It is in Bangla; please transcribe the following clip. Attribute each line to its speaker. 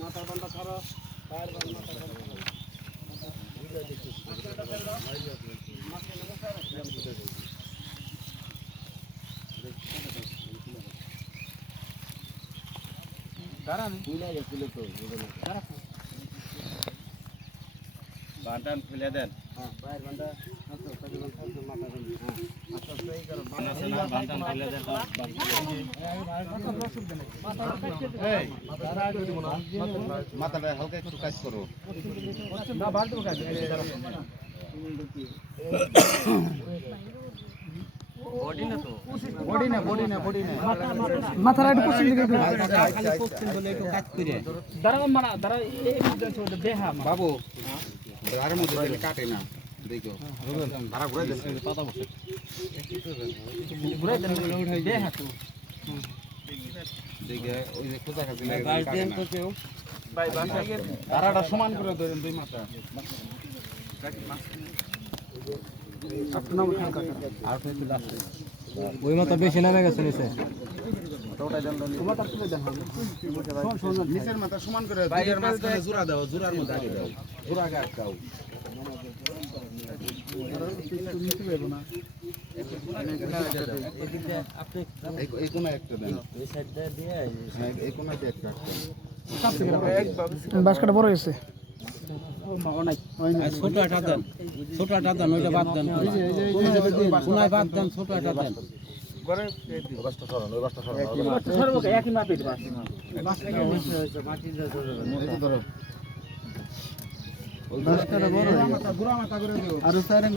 Speaker 1: মাথা বান্ধা ছাড়া পায়ের বান্ধা মাথা বান্ধা
Speaker 2: বানটান দেন
Speaker 1: হ্যাঁ পায়ের বান্ধা আস্তে আস্তে করে আস্তে মাথা বান্ধা হ্যাঁ আস্তে আস্তে এই করো
Speaker 2: আছে না বানটান খুলে দেন
Speaker 3: মাথাটা হালকা একটু কাজ করো বডি না বডি না
Speaker 4: মাথার একটু পশ্চিম দিকে ঘুরে।
Speaker 3: বাবু মধ্যে কাটে না সমান করে ধরেন দুই মাথা।
Speaker 4: ওই মাথা বেশি নামে গেছে নিচে।
Speaker 3: নিচের মাথা সমান করে জোড়া দাও জোড়ার মধ্যে আগে দাও। জোড়া আগে আটকাও হ্যাঁ।
Speaker 4: বাসকাটা বড় হয়েছে
Speaker 5: ছোট একটা দেন ছোট একটা দেন ওইটা বাদ দেন কোনায় বাদ দেন ছোট একটা দেন
Speaker 3: এই ধরো।
Speaker 1: গুড়া করে দিও